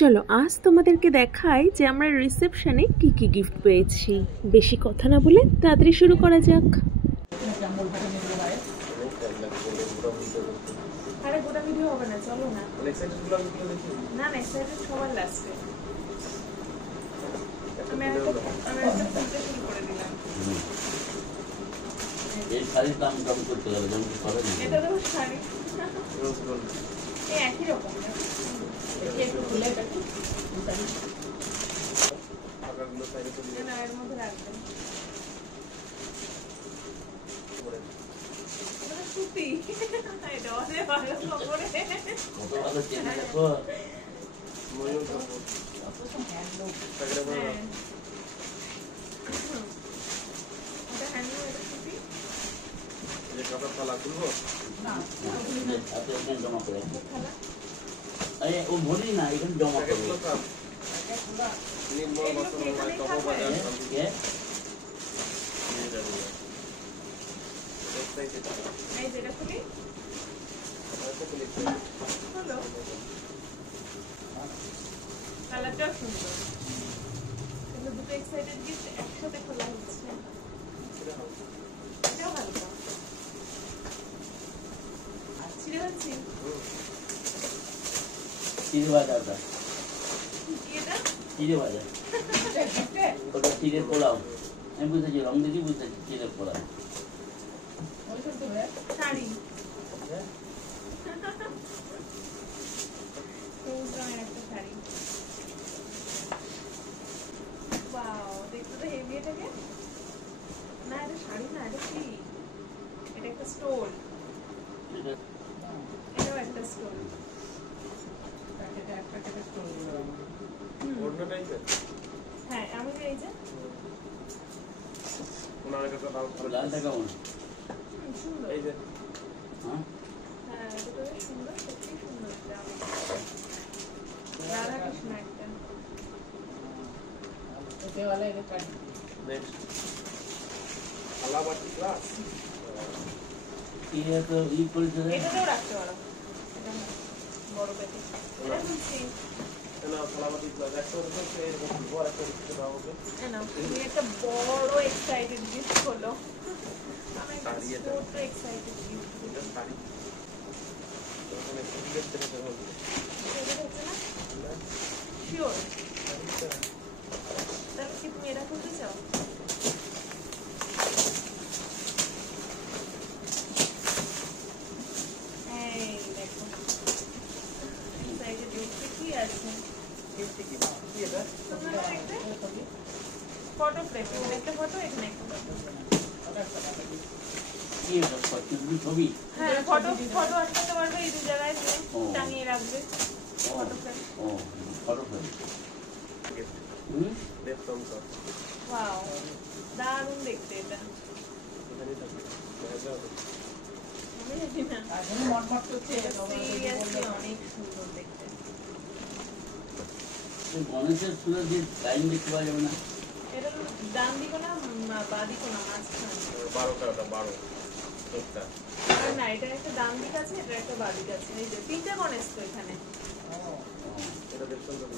চলো আজ তোমাদেরকে দেখাই যে আমরা রিসেপশনে কি কি গিফট পেয়েছি। বেশি কথা না বলে তাড়াতাড়ি শুরু করা যাক। আরে গোটা ভিডিও হবে না, চলো না। এক্সাইটেডগুলো দেখি। না না, এক্সাইটেড সবার লাস্টে। আমি একটা ফুলতে শুরু করে দিলাম। এই শাড়ির দাম কম করতে হবে, যেমন করে না। এটা তো শাড়ি রোজ গোল্ড, এই একই রকম না। দেখি একটু খুলে দেখি। আগাগুলো সাইডে তো দিয়ে না, এর মধ্যে রাখবেন। এটা সুতি, এটা অনেক ভালো খবর। কত ভালো চেনা দেখো। ময়ূর কাপড়, অপশন হ্যান্ডলুম। এটা হ্যান্ডলুম, এটা সুতি। এই কাপড় থালা খুলবো না, আপনি এখানে জমা করে থালা। আরে ও ভরি না, এখানে জমা করে নির্মল মশলা কপো বাজার থেকে নিয়ে যাব। এই যেটা খুলি, হলো কালারটা সুন্দর, কিন্তু দুটো এক্সাইটেড গিফট একসাথে খোলা হচ্ছে। এটাও ভালো, ছিঁড়ে যাচ্ছি। চিড়ে ভাজাটা, চিড়ে ভাজা, ওটা চিড়ে পোলাও। আমি বুঝতেছি, রং দেখি বুঝতেছি চিড়ে পোলাও। শাড়ি একটা শাড়ি, ওয়াও, দেখতে তো হেভি। এটাকে না, এটা শাড়ি না, এটা কি? এটা একটা স্টোল, এটাও একটা স্টোল। হ্যাঁ, আমি এই যে লালটা কেমন? সুন্দর, এই যে হ্যাঁ, এটা তো সুন্দর, সত্যি সুন্দর। রাধা কৃষ্ণ একটা। এটাতেও রাখতে পারো, এটা বড় পেটে। এটা খুলছি, একটা বড় এক্সাইটেড গিফট হলো। Excited gift sure. তাহলে কি তুমি এটা খুলতে চাও? এই দেখো এক্সাইটেড গিফট কি আছে। ফটো ফ্রেম, একটা ফটো, এখানে একটা ফটো। হ্যাঁ, ফটো ফটো আটকাতে পারবে, এই দু জায়গায় টাঙিয়ে রাখবে। Photo frame, photo frame. Wow, দারুণ দেখতে এটা। আমি জানি না, সিরিয়াসলি অনেক সুন্দর দেখতে। গণেশের ফুলের যে লাইন দেখতে পাওয়া যাবে না, এটা ডান দিকে না বাঁ দিকে না, মাঝখানে 12টা। না, এটা একটা ডান দিক আছে, এটা একটা বাঁ দিক আছে। এই যে তিনটা গণেশ তো এখানে। এটা দেখতে সুন্দর,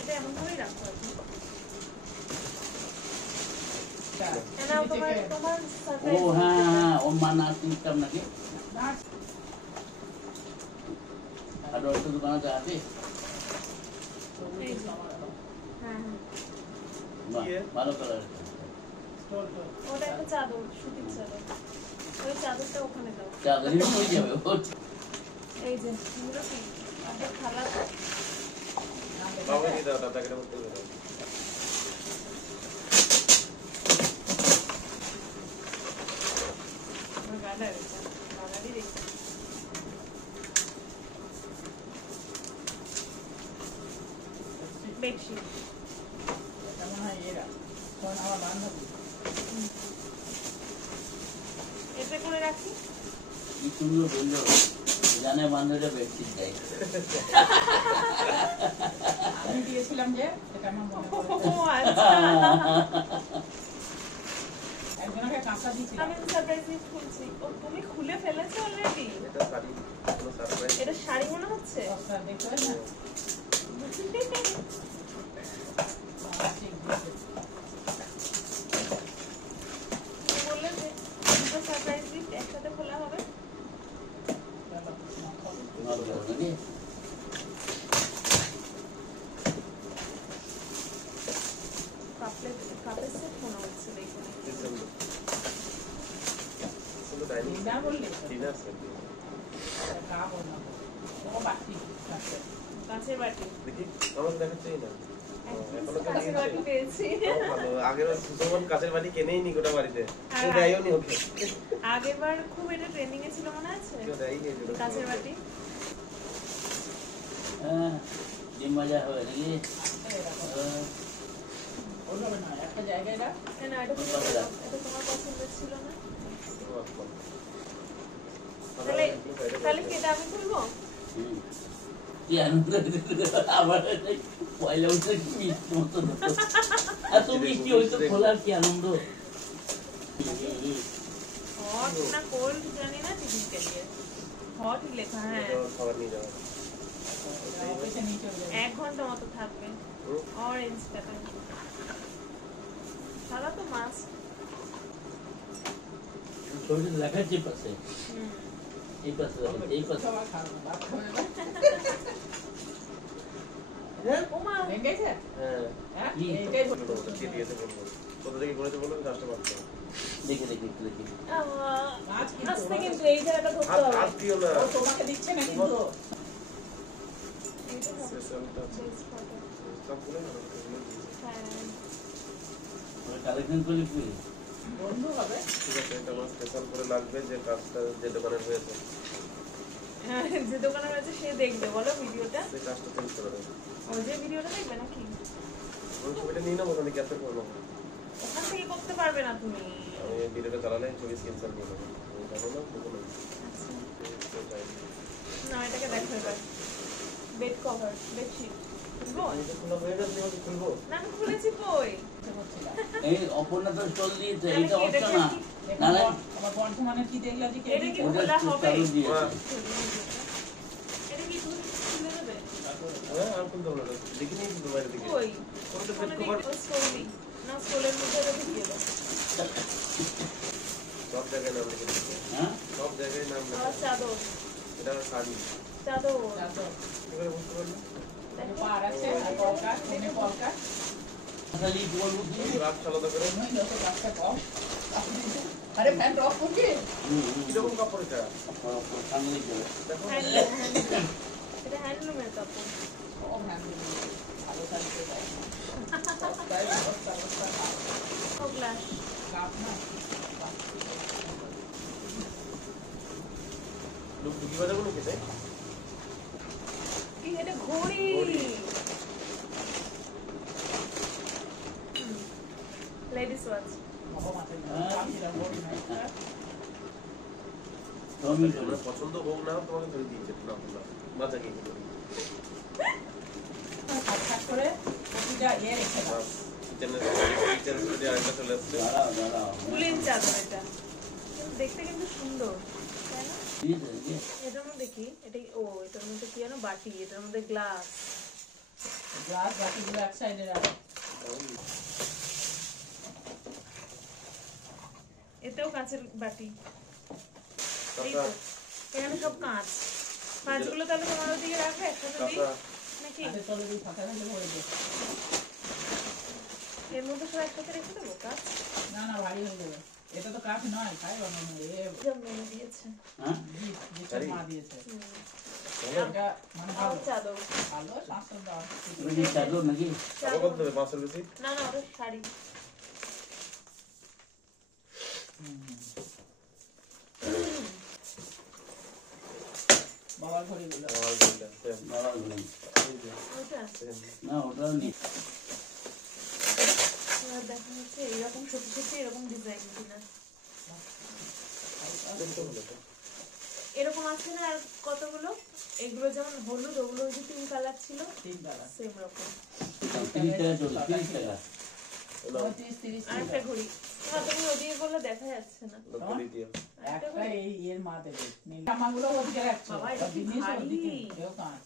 এটা এমন করেই রাখতে হবে। ও হ্যাঁ, ও মা নাচ নিতাম নাকি। আর ওটা দোকানে আছে। ভালো কালার, ওটা একটা চাদর, সুতির চাদর। ওই চাদরটা ওখানে দাও, চাদরই হয়ে যাবে। এই যে এগুলো কি একটা থালা, বাবা কি দাও, দাদাকে বলতে হবে। আমার গাড়া এটা গাড়ারই দেখতে। বেডশিট, এটা করে রাখি। কি সুন্দর বললো, জানে বান্ধবীরা বেডশিট দেয়। আমি দিয়েছিলাম যে, এটা আমার মনে পড়ে। ও আচ্ছা, একজনকে কাঁচা দিয়েছিলাম। আমি সারপ্রাইজ গিফট খুলছি। ও তুমি খুলে ফেলেছো অলরেডি? এটা শাড়ি মনে হচ্ছে। দেখতে হয় না? বললে যে দুটো সারপ্রাইজ গিফট একসাথে খোলা হবে। কাপের সেট মনে হচ্ছে দেখুন। শুধু ডাইনিং ডিনার বললে ডিনার সেট কাপ না ও বাটি কাঁচের বাটি। দেখি আমার দেখাচ্ছেই না এখনো তো কাঁচের বাটি পেয়েছি। ভালো আগের সুমন কাঁচের বাটি কিনেই নি গোটা বাড়িতে আর ও দেয়ও নি ওকে আগেরবার খুব এটা ট্রেন্ডিং এ ছিল মনে আছে কেউ দেয়ই নি এগুলো। কাঁচের বাটি। হ্যাঁ যে মজা হবে নাকি বলবে না একটা জায়গায় রাখ না না এটা তুমি বলো, এটা তোমার পছন্দের ছিল না। তাহলে তাহলে কি এটা আমি খুলবো? কি আনন্দ আবার পয়লা উঠে কি মিষ্টি মতো এত মিষ্টি হইতো খোলার কি আনন্দ। হট না কোল্ড জানি না, টিফিন কে लिए হট লেখা। হ্যাঁ খাবার নিয়ে যাওয়া অফিসে নিয়ে চলে যাবে 1 ঘন্টা মতো থাকবে। অরেঞ্জ টাকা সারা তো মাস। ছবিটা দেখাচ্ছি পাশে এই পাশে এই পাশে সবাই খাবে ভাত খাবে না ওমা ভেঙেছে হ্যাঁ হ্যাঁ কি? এইটাই বলবো তো কি দিয়েছে বলবো কোথা থেকে করেছে বলবো কাজটা করতে দেখে দেখে একটু দেখি মাছ আস্তে কিন্তু কিন্তু এই জায়গাটা ধরতে হাত হবে। হাত দিও না ও তোমাকে দিচ্ছে না কিন্তু এইটা হবে। স্পেশালটা Base photo। সব বলে না হ্যাঁ কালেকশন করে কি বন্ধু হবে ঠিক আছে এটা আমার স্পেশাল করে লাগবে যে কাজটা যে দোকানে হয়েছে হ্যাঁ, যে দোকানে রয়েছে সে দেখবে বলো ভিডিওটা। সেই কাজটা চেঞ্জ করে দেবো ও যে ভিডিওটা দেখবে নাকি ওই ছবিটা নিয়ে নেবো তাহলে ক্যাপচার করে নেবো ওখান থেকে করতে পারবে না তুমি। আমি ভিডিওটা চালালে ছবি স্ক্রিনশট নিয়ে নেবো জানো না দেখো না আচ্ছা না এটাকে দেখো এবার। বেড কভার বেডশিট খুলবো? এটা খোলা হয়ে গেছে আমি খুলবো না আমি খুলেছি কই। এই অপর্ণা তো স্টল দিয়েছে তাহলে এইটা কি হচ্ছে এটাকে না কি- না না আমার বর্ধমানে কি দেখলে যে কে এটা কি ওটা খোলা হবে? চালু দিয়েছে এটা কি তুমি খুলে দেবে? হ্যাঁ আর খুলতে হবে না দেখি নিয়ে কিন্তু বাইরে দিকে কই ওটা ওখানে বেড কভার দেখো স্টোরি না স্টোরের মধ্যে এটা ঢুকিয়ে দাও। সব জায়গায় নাম লিখে দিচ্ছি হ্যাঁ সব জায়গায় নাম আর লিখে চাদর এটা আমার শাড়ি চাদর এবারে বুঝতে পারলি পার আছে আর কলকা কোনে কলকা খালি বলবো কি রাত আলাদা করে নই যত কাজটা কম আরে ফ্যান অফ করছি কিরকম কাপড় এটা সামনে যাবে দেখো হ্যান্ডলুম এটা হ্যান্ডলুমের কাপড়। ও ফ্যান ভালো কাজতে যায় তাই অবস্থা ও গ্লাস কাপ না লোক ঢুকি বাজাবো নাকি তাই কি এটা ঘড়ি। Ladies watch. বাবা মাথায় কামিরা বড় নাই টমেটো তোমরা পছন্দ হোক না হোক তোমাকে ধরে দিয়েছে না না বাজা কি করে হাত করে প্রতিটা ইয়ে রেখে দাও কিচেনের ভিতরে আরেকটা চলে আসছে দাঁড়াও দাঁড়াও উলেন চাদর এটা কিন্তু দেখতে কিন্তু সুন্দর তাই না? এটার মধ্যে কি এটা ও এটার মধ্যে কি জানো বাটি এটার মধ্যে গ্লাস। গ্লাস বাকিগুলো এক সাইডে রাখো এতেও কাঁচের বাটি। এই কাকা তো এখানে সব কাঁচ। কাঁচগুলো তাহলে তোমার ওদিকে রাখবে একসাথে দিই কাকা নাকি হাতে তলে দিয়ে ফাঁকা থাকলে ভরে দে এর মধ্যে সব একসাথে রেখে দেবো কাঁচ? না না ভারী হয়ে যাবে এটা তো কাঠ নয় খাই বানানো এ যা মেনে দিয়েছে। হ্যাঁ যেসব মা দিয়েছে হুম। এটা মানে আর ভালো চাদর ভালো শাস্ত্র দাও ওই যে চাদর নাকি আরো কত দেবে 500 বেশি না না ওটা শাড়ি। বাবার ঘড়িগুলো আমার বলটা বাবা বলেন ওটা না ওটাও নেই এবার দেখা হচ্ছে এরকম সত্যি সত্যি এরকম ডিজাইন কিনা এরকম আছে না আর কতগুলো এগুলো যেমন হলুদ ওগুলো যে 3 কালার ছিল 3 টাকা সেম রকম 30 টাকা চলে 30 টাকা 35 30 আর একটা ঘড়ি এবার তুমি ওদিকে বললে দেখা যাচ্ছে না লোকলি দিয়ে একটা এই এর মা দেবে জামাগুলো ওদিকে রাখছো বাবা, এটা কি জিনিস ভারী। ওদিকে কেউ কাঁচ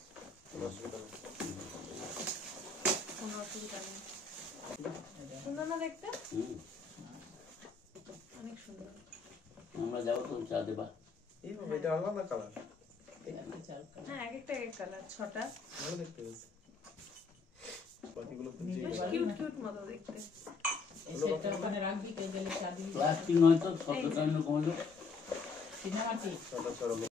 কোনো অসুবিধা নেই যাবো তো চা দেবা। এই বাবা, এটা আলাদা কালার। একটা চাল কালা। হ্যাঁ, এক একটা এক কালার, 6টা। ভালো দেখতে হয়েছে। বাকিগুলো তো নীল যে- বেশ বালি কিউট না? কিউট মতো দেখতে। এই সেটটা ওখানে রাখবি, কে গেলে চা দিবি। প্লাস্টিক নয় তো, 7 টাকা কমলো। সিনেমাটি ছটা ছড়ানো।